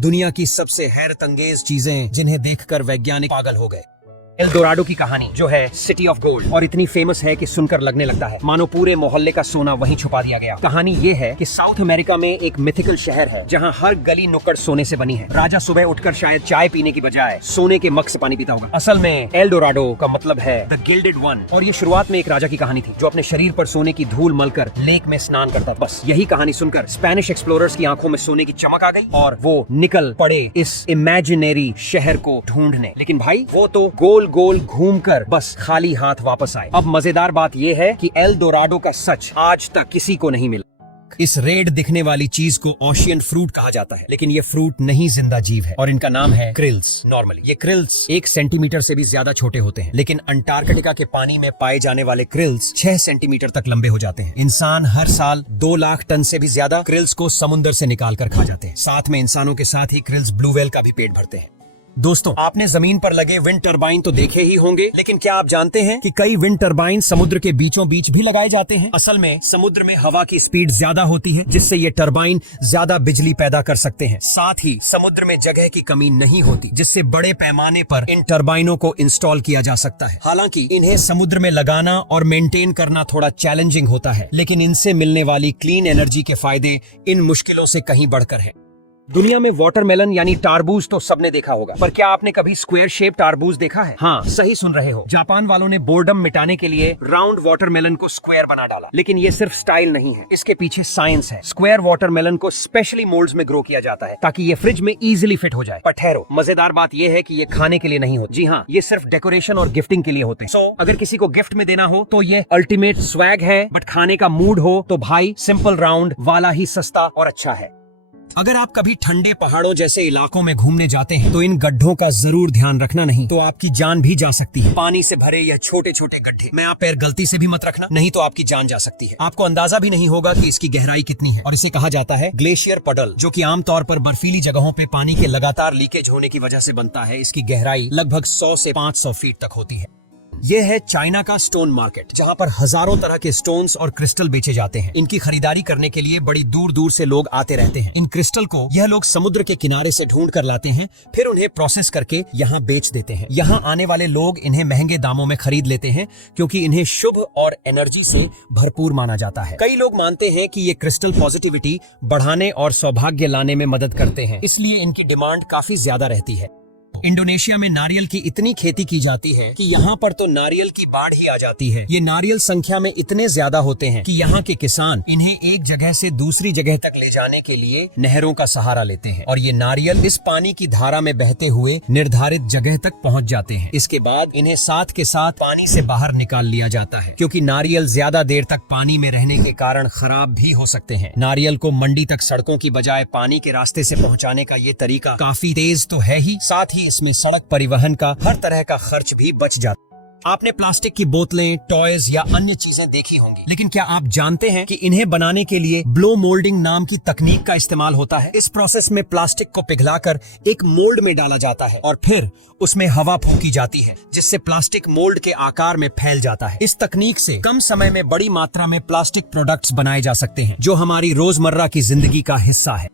दुनिया की सबसे हैरतअंगेज चीजें जिन्हें देखकर वैज्ञानिक पागल हो गए। एल डोराडो की कहानी जो है सिटी ऑफ गोल्ड और इतनी फेमस है कि सुनकर लगने लगता है मानो पूरे मोहल्ले का सोना वहीं छुपा दिया गया। कहानी ये है कि साउथ अमेरिका में एक मिथिकल शहर है जहां हर गली नुक्कड़ सोने से बनी है। राजा सुबह उठकर शायद चाय पीने की बजाय सोने के मग से पानी पीता होगा। असल में एल डोराडो का मतलब है द गिल्डेड वन और ये शुरुआत में एक राजा की कहानी थी जो अपने शरीर पर सोने की धूल मलकर लेक में स्नान करता। बस यही कहानी सुनकर स्पेनिश एक्सप्लोरर्स की आंखों में सोने की चमक आ गई और वो निकल पड़े इस इमेजिनरी शहर को ढूंढने। लेकिन भाई वो तो गोल गोल घूमकर बस खाली हाथ वापस आए। अब मजेदार बात यह है कि एल डोराडो का सच आज तक किसी को नहीं मिला। इस रेड दिखने वाली चीज को ओशियन फ्रूट कहा जाता है, लेकिन ये फ्रूट नहीं जिंदा जीव है और इनका नाम है क्रिल्स। नॉर्मली ये क्रिल्स 1 सेंटीमीटर से भी ज्यादा छोटे होते हैं, लेकिन अंटार्कटिका के पानी में पाए जाने वाले क्रिल्स 6 सेंटीमीटर तक लंबे हो जाते हैं। इंसान हर साल 2 लाख टन से भी ज्यादा क्रिल्स को समुद्र से निकाल कर खा जाते हैं। साथ में इंसानों के साथ ही क्रिल्स ब्लू व्हेल का भी पेट भरते हैं। दोस्तों, आपने जमीन पर लगे विंड टरबाइन तो देखे ही होंगे, लेकिन क्या आप जानते हैं कि कई विंड टरबाइन समुद्र के बीचों बीच भी लगाए जाते हैं। असल में समुद्र में हवा की स्पीड ज्यादा होती है, जिससे ये टरबाइन ज्यादा बिजली पैदा कर सकते हैं। साथ ही समुद्र में जगह की कमी नहीं होती, जिससे बड़े पैमाने पर इन टरबाइनों को इंस्टॉल किया जा सकता है। हालांकि इन्हें समुद्र में लगाना और मेंटेन करना थोड़ा चैलेंजिंग होता है, लेकिन इनसे मिलने वाली क्लीन एनर्जी के फायदे इन मुश्किलों से कहीं बढ़कर हैं। दुनिया में वाटरमेलन यानी टारबूज तो सबने देखा होगा, पर क्या आपने कभी स्क्वायर शेप टारबूज देखा है? हाँ, सही सुन रहे हो। जापान वालों ने बोर्डम मिटाने के लिए राउंड वाटरमेलन को स्क्वायर बना डाला, लेकिन ये सिर्फ स्टाइल नहीं है, इसके पीछे साइंस है। स्क्वायर वाटरमेलन को स्पेशली मोल्ड्स में ग्रो किया जाता है ताकि ये फ्रिज में इजीली फिट हो जाए। पर ठहरो, मजेदार बात ये है कि ये खाने के लिए नहीं होते। जी हाँ, ये सिर्फ डेकोरेशन और गिफ्टिंग के लिए होते हैं। अगर किसी को गिफ्ट में देना हो तो ये अल्टीमेट स्वैग है, बट खाने का मूड हो तो भाई सिंपल राउंड वाला ही सस्ता और अच्छा है। अगर आप कभी ठंडे पहाड़ों जैसे इलाकों में घूमने जाते हैं तो इन गड्ढों का जरूर ध्यान रखना, नहीं तो आपकी जान भी जा सकती है। पानी से भरे यह छोटे छोटे गड्ढे में आप पैर गलती से भी मत रखना, नहीं तो आपकी जान जा सकती है। आपको अंदाजा भी नहीं होगा कि इसकी गहराई कितनी है और इसे कहा जाता है ग्लेशियर पडल, जो कि आमतौर पर बर्फीली जगहों पे पानी के लगातार लीकेज होने की वजह से बनता है। इसकी गहराई लगभग 100 से 500 फीट तक होती है। यह है चाइना का स्टोन मार्केट, जहां पर हजारों तरह के स्टोन्स और क्रिस्टल बेचे जाते हैं। इनकी खरीदारी करने के लिए बड़ी दूर दूर से लोग आते रहते हैं। इन क्रिस्टल को यह लोग समुद्र के किनारे से ढूंढ कर लाते हैं, फिर उन्हें प्रोसेस करके यहाँ बेच देते हैं। यहाँ आने वाले लोग इन्हें महंगे दामों में खरीद लेते हैं क्योंकि इन्हें शुभ और एनर्जी से भरपूर माना जाता है। कई लोग मानते हैं कि ये क्रिस्टल पॉजिटिविटी बढ़ाने और सौभाग्य लाने में मदद करते हैं, इसलिए इनकी डिमांड काफी ज्यादा रहती है। इंडोनेशिया में नारियल की इतनी खेती की जाती है कि यहाँ पर तो नारियल की बाढ़ ही आ जाती है। ये नारियल संख्या में इतने ज्यादा होते हैं कि यहाँ के किसान इन्हें एक जगह से दूसरी जगह तक ले जाने के लिए नहरों का सहारा लेते हैं और ये नारियल इस पानी की धारा में बहते हुए निर्धारित जगह तक पहुँच जाते हैं। इसके बाद इन्हें साथ के साथ पानी से बाहर निकाल लिया जाता है, क्योंकि नारियल ज्यादा देर तक पानी में रहने के कारण खराब भी हो सकते हैं। नारियल को मंडी तक सड़कों की बजाय पानी के रास्ते से पहुँचाने का ये तरीका काफी तेज तो है ही, साथ ही इसमें सड़क परिवहन का हर तरह का खर्च भी बच जाता है। आपने प्लास्टिक की बोतलें, टॉयज या अन्य चीजें देखी होंगी, लेकिन क्या आप जानते हैं कि इन्हें बनाने के लिए ब्लो मोल्डिंग नाम की तकनीक का इस्तेमाल होता है? इस प्रोसेस में प्लास्टिक को पिघलाकर एक मोल्ड में डाला जाता है और फिर उसमें हवा फूंकी जाती है, जिससे प्लास्टिक मोल्ड के आकार में फैल जाता है। इस तकनीक से कम समय में बड़ी मात्रा में प्लास्टिक प्रोडक्ट्स बनाए जा सकते हैं, जो हमारी रोजमर्रा की जिंदगी का हिस्सा है।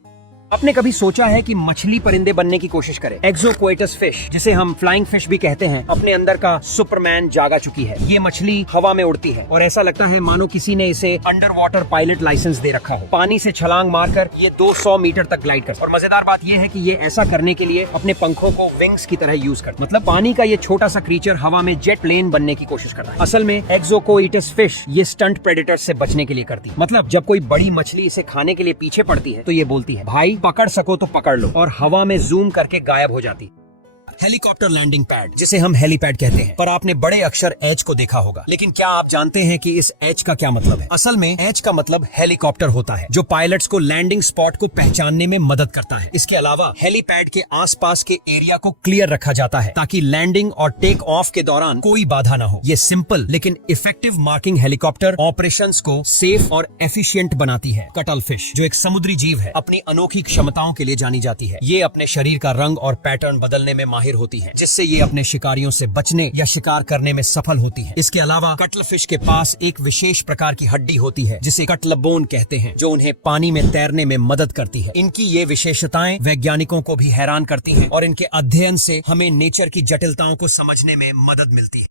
आपने कभी सोचा है कि मछली परिंदे बनने की कोशिश करें? एक्सोक्वेटस फिश, जिसे हम फ्लाइंग फिश भी कहते हैं, अपने अंदर का सुपरमैन जागा चुकी है। ये मछली हवा में उड़ती है और ऐसा लगता है मानो किसी ने इसे अंडर वाटर पायलट लाइसेंस दे रखा हो। पानी से छलांग मारकर ये 200 मीटर तक ग्लाइड करता है और मजेदार बात ये है कि ये ऐसा करने के लिए अपने पंखों को विंग्स की तरह यूज करता है। मतलब पानी का ये छोटा सा क्रीचर हवा में जेट प्लेन बनने की कोशिश कर रहा है। असल में एक्सोक्वेटस फिश ये स्टंट प्रेडेटर्स से बचने के लिए करती है। मतलब जब कोई बड़ी मछली इसे खाने के लिए पीछे पड़ती है तो ये बोलती है, भाई पकड़ सको तो पकड़ लो, और हवा में जूम करके गायब हो जाती। हेलीकॉप्टर लैंडिंग पैड, जिसे हम हेलीपैड कहते हैं, पर आपने बड़े अक्षर एच को देखा होगा, लेकिन क्या आप जानते हैं कि इस एच का क्या मतलब है? असल में एच का मतलब हेलीकॉप्टर होता है, जो पायलट्स को लैंडिंग स्पॉट को पहचानने में मदद करता है। इसके अलावा हेलीपैड के आसपास के एरिया को क्लियर रखा जाता है ताकि लैंडिंग और टेक ऑफ के दौरान कोई बाधा ना हो। ये सिंपल लेकिन इफेक्टिव मार्किंग हेलीकॉप्टर ऑपरेशंस को सेफ और एफिशिएंट बनाती है। कटल फिश, जो एक समुद्री जीव है, अपनी अनोखी क्षमताओं के लिए जानी जाती है। ये अपने शरीर का रंग और पैटर्न बदलने में माहिर माहिर होती हैं, जिससे ये अपने शिकारियों से बचने या शिकार करने में सफल होती हैं। इसके अलावा कटल फिश के पास एक विशेष प्रकार की हड्डी होती है जिसे कटल बोन कहते हैं, जो उन्हें पानी में तैरने में मदद करती है। इनकी ये विशेषताएं वैज्ञानिकों को भी हैरान करती हैं और इनके अध्ययन से हमें नेचर की जटिलताओं को समझने में मदद मिलती है।